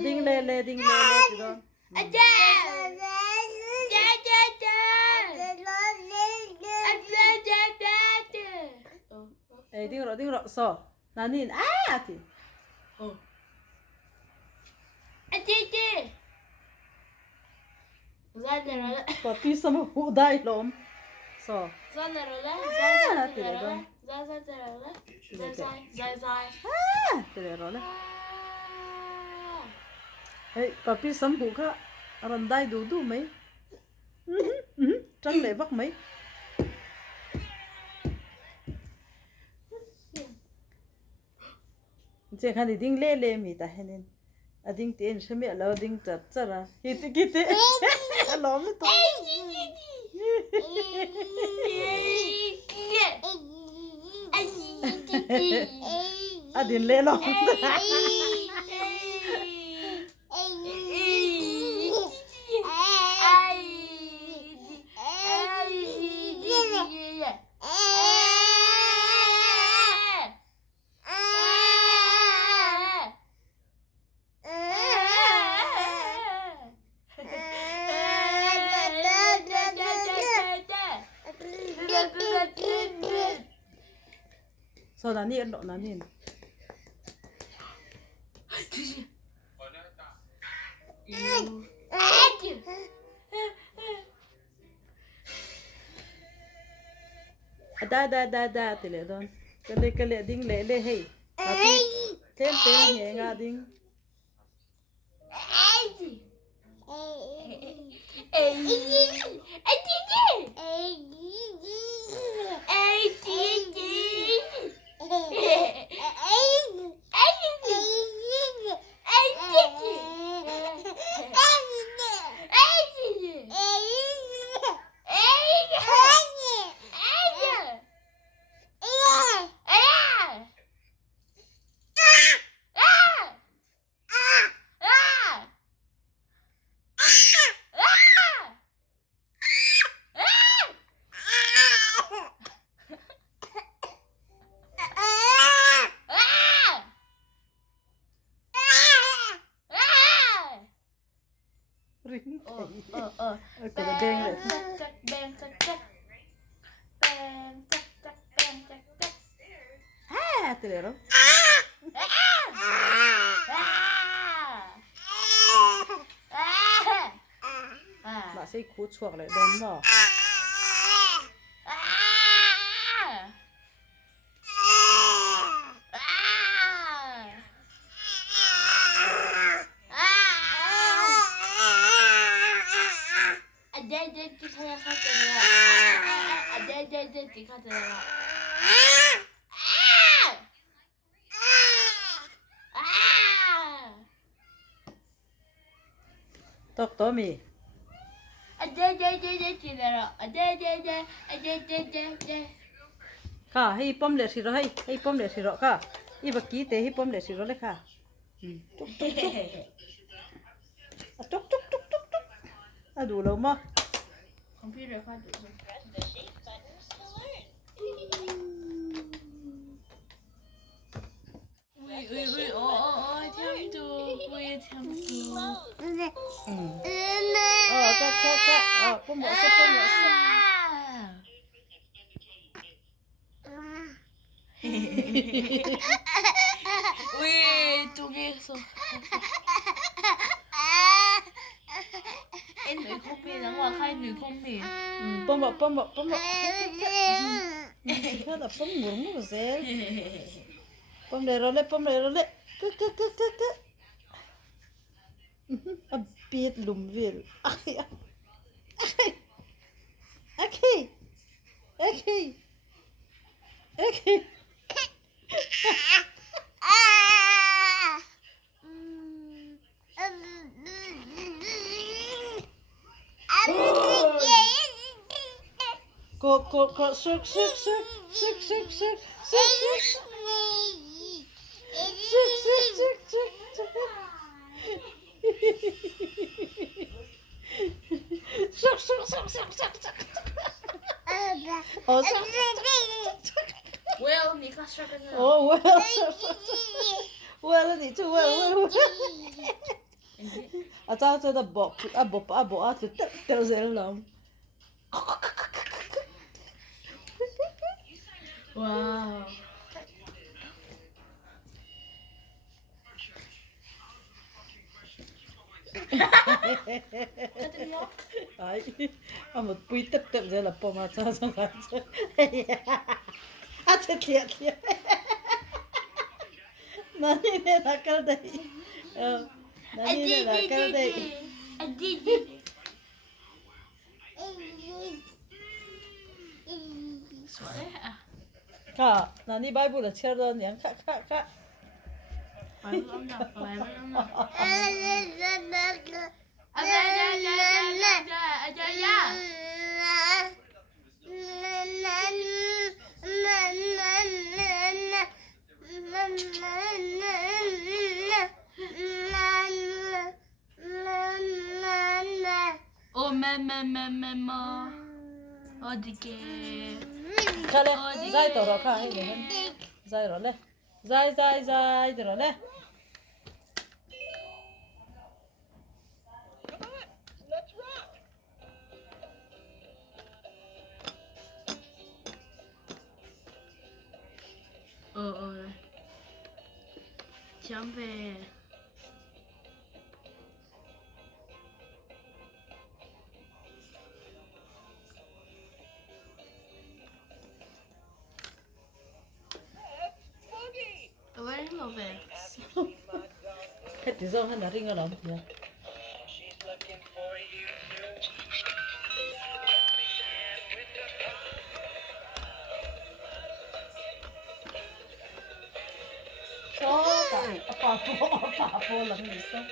Ding le le ding le le chị đó. Ê ding rồi so. Nà nín thì. Có tí sao mà hụ đai lắm. So. Thì để đó. Thì để đó. Hey, papi sắm hũ cả, rần đai đủ đủ mấy, trăng lệ vắt mấy, chị khăn thì đinh lê lê mi ta hen nên, đinh tiền xem mẹ lâu đinh chặt chặt à, kít, lóm to, đinh lê lóm. So nà nín độ nà nín. Da thì lệ đón. Cái lệ đinh lệ hay. Tapi tên nhẹ ngà đinh. Cái là beng đấy. Thì để đó. Bà sẽ cú chuột lại đón vào. Tóc to mi. Cả hay pom lệ xí rồi hay pom lệ xí rồi cả. Ý bác kí tế hay pom lệ xí rồi đấy cả. Chúc. Đủ lâu mà. Không biết rồi khoan đủ rồi. Ôi, thêm đủ, thêm đủ. Các. Pom lệ xí. Ui, tụi nghe sao. Em nữ không biết lắm mà khai nữ không biết. Pom lệ. Cái là pom ngủ dễ. Pom lệ rồi lệ. Cứ. Biết lùm vil. Okay. Go, shake. Well,你看这个呢？哦，我要为了你就为了。啊，早做的薄啊，就掉人了。哇！Ai, một bụi tấp tấp rồi là bông à cho à chết thiệt nó như thế là cái đây nó như thế là cái đây cả nó đi bay bù là chơi rồi nhỉ khá Bài bút âm nhạc, bài bút âm nhạc. Ô mẹ 어디게 Kale, zai toro ka hai ne. Zai rồi le. Zai rồi le. jambe Where is Love? Hết thì do hay là ring ở đó nhỉ? Cho cả bà bố lần gì sao?